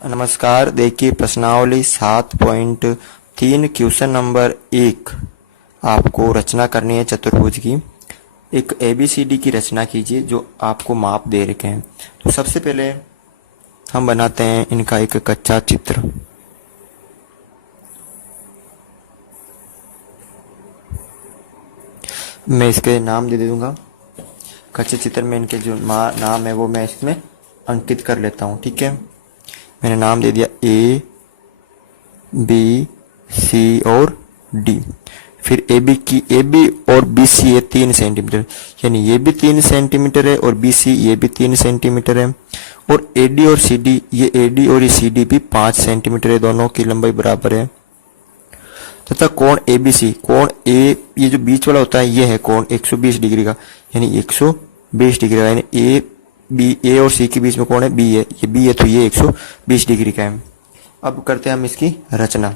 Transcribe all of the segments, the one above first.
नमस्कार। देखिए प्रश्नावली 7.3 क्वेश्चन नंबर 1 आपको रचना करनी है चतुर्भुज की। एक एबीसीडी की रचना कीजिए जो आपको माप दे रखे हैं। तो सबसे पहले हम बनाते हैं इनका एक कच्चा चित्र। मैं इसके नाम दे दूंगा। कच्चे चित्र में इनके जो नाम है वो मैं इसमें अंकित कर लेता हूँ। ठीक है, मैंने नाम दे दिया ए बी सी और डी। फिर ए बी और बी सी है 3 सेंटीमीटर, यानी ये भी 3 सेंटीमीटर है और बी सी ये भी 3 सेंटीमीटर है। और ए डी और सी डी, ये ए डी और ये सी डी भी 5 सेंटीमीटर है, दोनों की लंबाई बराबर है। तथा कोण ए बी सी, कोण ए ये जो बीच वाला होता है ये है कोण 120 डिग्री का, यानी 120 डिग्री का, यानी ए और सी के बीच में कोण है बी है, ये बी है तो ये 120 डिग्री का है। अब करते हैं हम इसकी रचना।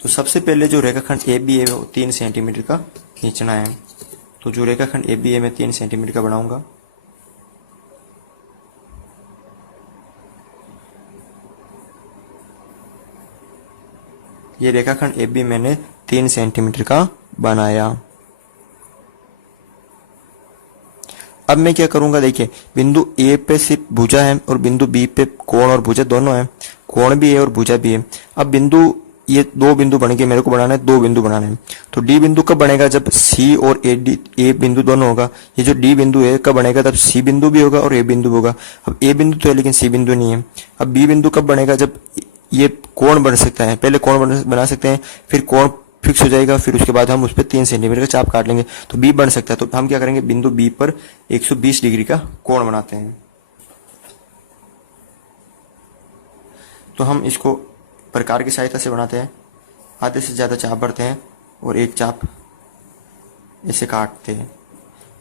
तो सबसे पहले जो रेखाखंड ए बी है वो 3 सेंटीमीटर का खींचना है। तो जो रेखाखंड ए बी है मैं 3 सेंटीमीटर का बनाऊंगा। ये रेखाखंड ए बी मैंने 3 सेंटीमीटर का बनाया। अब मैं क्या करूंगा, देखिए बिंदु ए पे सिर्फ भुजा है और बिंदु बी पे कोण और भुजा दोनों है, कोण भी है और भुजा भी है। अब बिंदु ये 2 बिंदु बन के मेरे को बनाना है, 2 बिंदु बनाने हैं। तो डी बिंदु कब बनेगा, जब सी और ए बिंदु दोनों होगा। ये जो डी बिंदु है कब बनेगा, तब सी बिंदु भी होगा और ए बिंदु भी होगा। अब ए बिंदु तो है लेकिन सी बिंदु नहीं है। अब बी बिंदु कब बनेगा, जब ये कोण बन सकता है, पहले कोण बना सकते हैं, फिर कोण फिक्स हो जाएगा, फिर उसके बाद हम उस पर 3 सेंटीमीटर का चाप काट लेंगे तो बी बन सकता है। तो हम क्या करेंगे, बिंदु बी पर 120 डिग्री का कोण बनाते हैं। तो हम इसको प्रकार की सहायता से बनाते हैं। आधे से ज्यादा चाप भरते हैं और एक चाप ऐसे काटते हैं।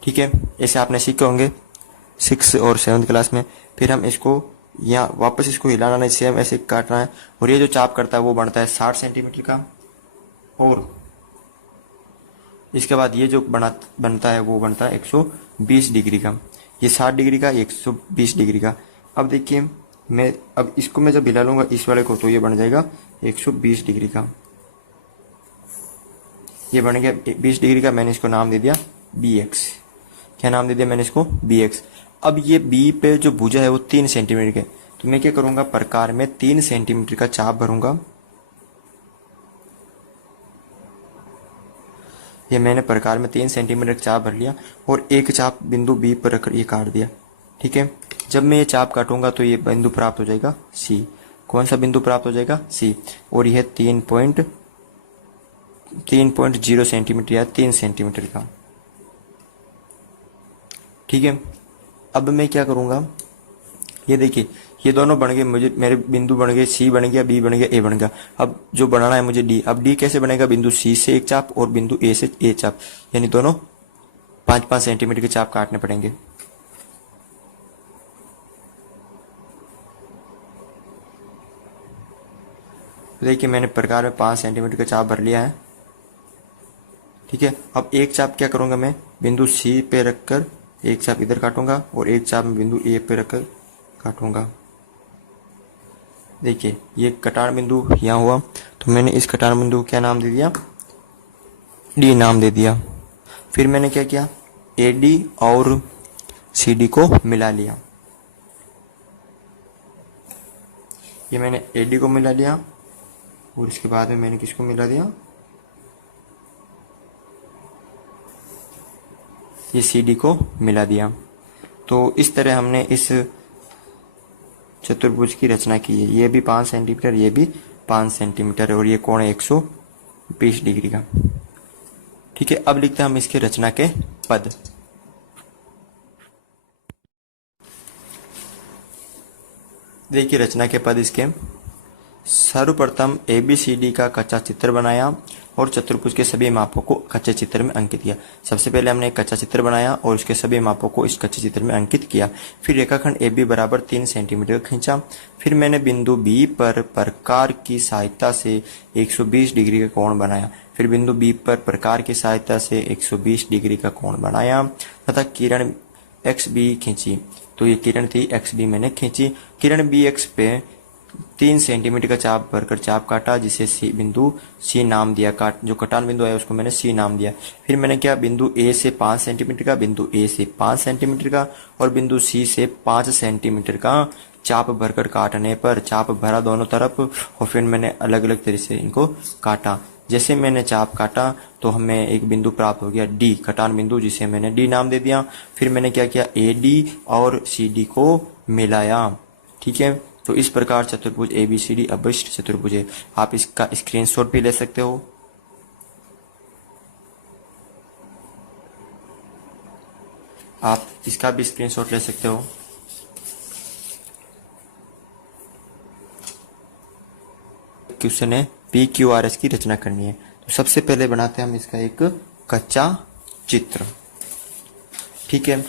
ठीक है, ऐसे आपने सीखे होंगे 6 और 7th क्लास में। फिर हम इसको यहाँ वापस इसको हिलाना नहीं, सेम ऐसे काटना है। और ये जो चाप करता है वो बनता है 60 सेंटीमीटर का। और इसके बाद ये जो बनता है वो बनता है 120 डिग्री का। ये 60 डिग्री का, 120 डिग्री का। अब देखिए अब इसको मैं जब हिला लूंगा इस वाले को तो ये बन जाएगा 120 डिग्री का। ये बन गया 20 डिग्री का। मैंने इसको नाम दे दिया बी एक्स। क्या नाम दे दिया मैंने इसको, बी एक्स। अब ये बी पे जो भुजा है वो 3 सेंटीमीटर के, तो मैं क्या करूंगा, प्रकार में 3 सेंटीमीटर का चाप भरूंगा। ये मैंने प्रकार में 3 सेंटीमीटर का चाप भर लिया और एक चाप बिंदु बी पर रखकर ये काट दिया। ठीक है, जब मैं ये चाप काटूंगा तो ये बिंदु प्राप्त हो जाएगा सी। कौन सा बिंदु प्राप्त हो जाएगा, सी। और यह 3.0 सेंटीमीटर या 3 सेंटीमीटर का। ठीक है, अब मैं क्या करूंगा, ये देखिए ये दोनों बन गए, मुझे मेरे बिंदु बन गए, सी बन गया, बी बन गया, ए बन गया। अब जो बनाना है मुझे डी। अब डी कैसे बनेगा, बिंदु सी से एक चाप और बिंदु ए से ए चाप, यानी दोनों 5-5 सेंटीमीटर के चाप काटने पड़ेंगे। देखिए मैंने प्रकार में 5 सेंटीमीटर का चाप भर लिया है। ठीक है, अब एक चाप क्या करूंगा, मैं बिंदु सी पे रखकर एक चाप इधर काटूंगा और एक चाप में बिंदु ए पे रखकर काटूंगा। देखिए ये कटान बिंदु यहाँ हुआ, तो मैंने इस कटान बिंदु को क्या नाम दे दिया, डी नाम दे दिया। फिर मैंने क्या किया, ए डी और सी डी को मिला लिया। ये मैंने ए डी को मिला लिया और इसके बाद में मैंने किसको मिला दिया, ये सी डी को मिला दिया। तो इस तरह हमने इस चतुर्भुज की रचना की है। ये भी 5 सेंटीमीटर, ये भी 5 सेंटीमीटर है और ये कोण है 120 डिग्री का। ठीक है, अब लिखते हैं हम इसके रचना के पद। देखिए रचना के पद इसके, सर्वप्रथम एबीसीडी का कच्चा चित्र बनाया और चतुर्भुज के सभी मापों को कच्चे चित्र में अंकित किया। सबसे पहले हमने एक कच्चा चित्र बनाया और उसके सभी मापों को इस कच्चे चित्र में अंकित किया। फिर रेखाखंड ए बी बराबर 3 सेंटीमीटर खींचा। फिर मैंने बिंदु बी पर प्रकार की सहायता से 120 डिग्री का कोण बनाया। फिर बिंदु बी पर प्रकार की सहायता से 120 डिग्री का कोण बनाया तथा किरण एक्स बी खींची। तो ये किरण थी एक्स बी मैंने खींची। किरण बी एक्स पे 3 सेंटीमीटर का चाप भरकर चाप काटा, जिसे सी बिंदु सी नाम दिया। जो कटान बिंदु है उसको मैंने सी नाम दिया। फिर मैंने क्या, बिंदु ए से 5 सेंटीमीटर का, बिंदु ए से 5 सेंटीमीटर का और बिंदु सी से 5 सेंटीमीटर का चाप भरकर काटने पर चाप भरा दोनों तरफ और फिर मैंने अलग अलग तरीके से इनको काटा। जैसे मैंने चाप काटा तो हमें एक बिंदु प्राप्त हो गया डी, कटान बिंदु, जिसे मैंने डी नाम दे दिया। फिर मैंने क्या किया, ए डी और सी डी को मिलाया। ठीक है, तो इस प्रकार चतुर्भुज ABCD अभिष्ट चतुर्भुज है। आप इसका स्क्रीनशॉट भी ले सकते हो। आप इसका भी स्क्रीनशॉट ले सकते हो। क्वेश्चन है PQRS की रचना करनी है। तो सबसे पहले बनाते हैं हम इसका एक कच्चा चित्र। ठीक है,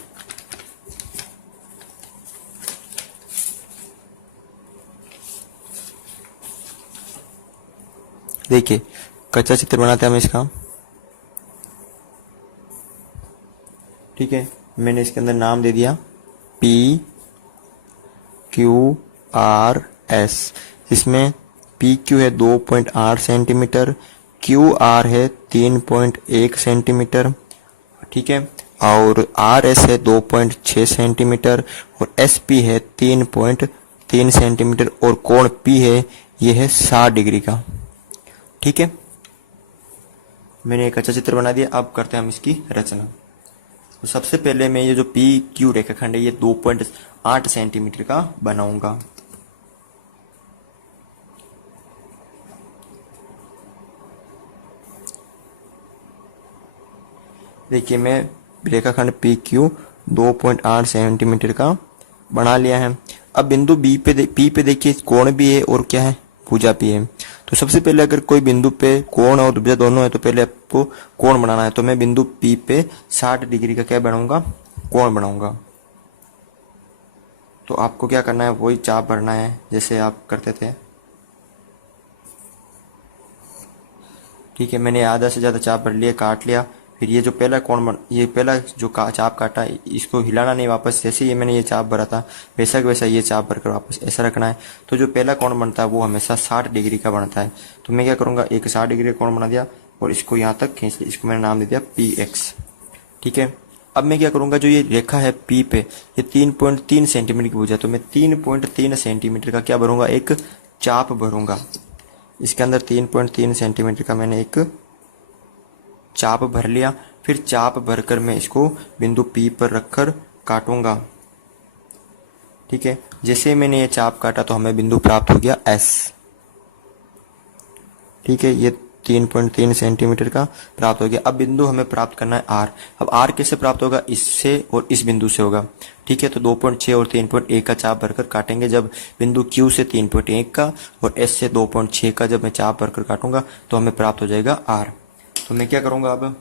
देखिए कच्चा चित्र बनाते हैं हम इसका। ठीक है, मैंने इसके अंदर नाम दे दिया PQRS। इसमें PQ है 2.8 सेंटीमीटर, QR है 3.1 सेंटीमीटर। ठीक है, और RS है 2.6 सेंटीमीटर और SP है 3.3 सेंटीमीटर और कोण P है, ये है 60 डिग्री का। ठीक है, मैंने एक अच्छा चित्र बना दिया। अब करते हैं हम इसकी रचना। तो सबसे पहले मैं ये जो PQ रेखाखंड है ये 2.8 सेंटीमीटर का बनाऊंगा। देखिए मैं रेखाखंड PQ 2.8 सेंटीमीटर का बना लिया है। अब बिंदु P पे देखिए कोण भी है और क्या है, भुजा भी है। तो सबसे पहले अगर कोई बिंदु पे कोण और भुजा दोनों है तो पहले आपको कोण बनाना है। तो मैं बिंदु P पे 60 डिग्री का क्या बनाऊंगा, कोण बनाऊंगा। तो आपको क्या करना है, वही चाप भरना है जैसे आप करते थे। ठीक है, मैंने आधा से ज्यादा चाप भर लिया, काट लिया। फिर ये जो पहला ये पहला जो चाप काटा इसको हिलाना नहीं वापस, जैसे ये मैंने ये चाप भरा था वैसा वैसा ये चाप भरकर वापस ऐसा रखना है। तो जो पहला कोण बनता है वो हमेशा 60 डिग्री का बनता है। तो मैं क्या करूंगा, एक 60 डिग्री का कोण बना दिया और इसको यहाँ तक खींच लिया। इसको मैंने नाम दे दिया PX। ठीक है, अब मैं क्या करूंगा, जो ये रेखा है P पे ये 3.3 सेंटीमीटर की भुजा, तो मैं 3.3 सेंटीमीटर का क्या भरूंगा, एक चाप भरूंगा। इसके अंदर 3.3 सेंटीमीटर का मैंने एक चाप भर लिया। फिर चाप भरकर मैं इसको बिंदु P पर रखकर काटूंगा। ठीक है, जैसे मैंने ये चाप काटा तो हमें बिंदु प्राप्त हो गया S। ठीक है, ये 3.3 सेंटीमीटर का प्राप्त हो गया। अब बिंदु हमें प्राप्त करना है R। अब R कैसे प्राप्त होगा, इससे और इस बिंदु से होगा। ठीक है, तो 2.6 और 3.1 का चाप भरकर काटेंगे। जब बिंदु Q से 3.1 का और S से 2.6 का जब मैं चाप भरकर काटूंगा तो हमें प्राप्त हो जाएगा R। तो मैं क्या करूंगा, अब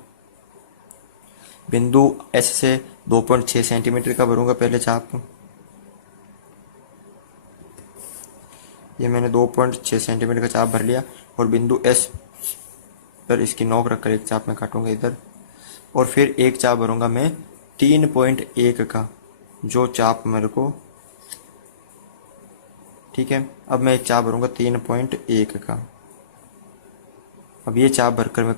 बिंदु S से 2.6 सेंटीमीटर का भरूंगा पहले चाप। ये मैंने 2.6 सेंटीमीटर का चाप भर लिया और बिंदु S पर इसकी नोक रखकर एक चाप में काटूंगा इधर। और फिर एक चाप भरूंगा मैं 3.1 का, जो चाप मेरे को। ठीक है, अब मैं एक चाप भरूंगा 3.1 का। अब ये चाप भरकर मैं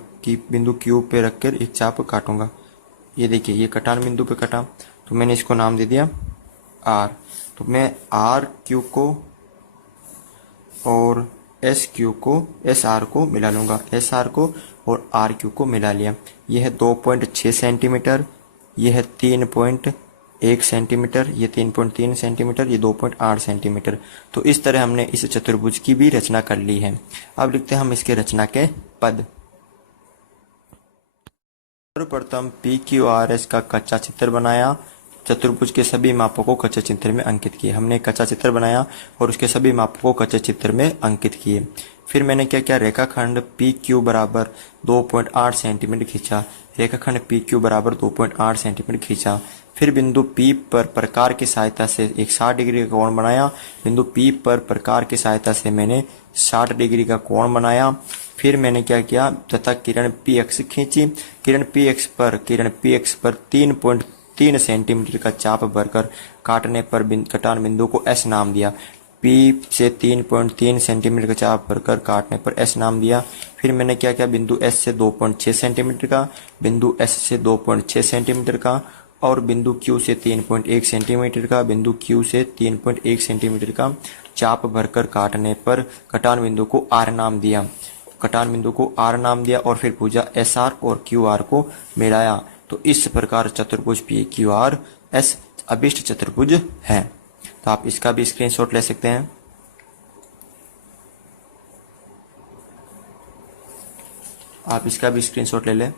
बिंदु Q पे रखकर एक चाप काटूंगा। ये देखिए ये कटान बिंदु पे कटा, तो मैंने इसको नाम दे दिया R। तो मैं RQ को और SR को मिला लूंगा, SR को और RQ को मिला लिया। यह है 2.6 सेंटीमीटर, यह है 3.1 सेंटीमीटर, ये 3.3 सेंटीमीटर, ये 2.8 सेंटीमीटर। तो इस तरह हमने इस चतुर्भुज की भी रचना कर ली है। अब लिखते हैं हम इसके रचना के पद। सर्वप्रथम PQRS का कच्चा चित्र बनाया, चतुर्भुज के सभी मापों को कच्चे चित्र में अंकित किए। हमने कच्चा चित्र बनाया और उसके सभी मापों को कच्चे चित्र में अंकित किए। फिर मैंने क्या किया, रेखाखंड PQ बराबर 2.8 सेंटीमीटर खींचा। रेखाखंड PQ बराबर 2.8 सेंटीमीटर खींचा। फिर बिंदु P पर प्रकार की सहायता से एक 60 डिग्री का कोण बनाया। बिंदु P पर प्रकार की सहायता से मैंने 60 डिग्री का कोण बनाया। फिर मैंने क्या किया, तथा किरण PX खींची। किरण PX पर सेंटीमीटर का चाप भरकर काटने पर कटान बिंदु को S नाम दिया। P से 3.3 सेंटीमीटर का चाप भरकर काटने पर S नाम दिया। फिर मैंने क्या किया, बिंदु S से 2.6 सेंटीमीटर का, बिंदु S से 2.6 सेंटीमीटर का और बिंदु Q से 3.1 सेंटीमीटर का, बिंदु Q से 3.1 सेंटीमीटर का चाप भरकर काटने पर कटान बिंदु को R नाम दिया। कटान बिंदु को R नाम दिया और फिर पूछा SR और QR को मिलाया तो इस प्रकार चतुर्भुज PQRS अभिष्ट चतुर्भुज है। तो आप इसका भी स्क्रीनशॉट ले सकते हैं। आप इसका भी स्क्रीनशॉट ले लें।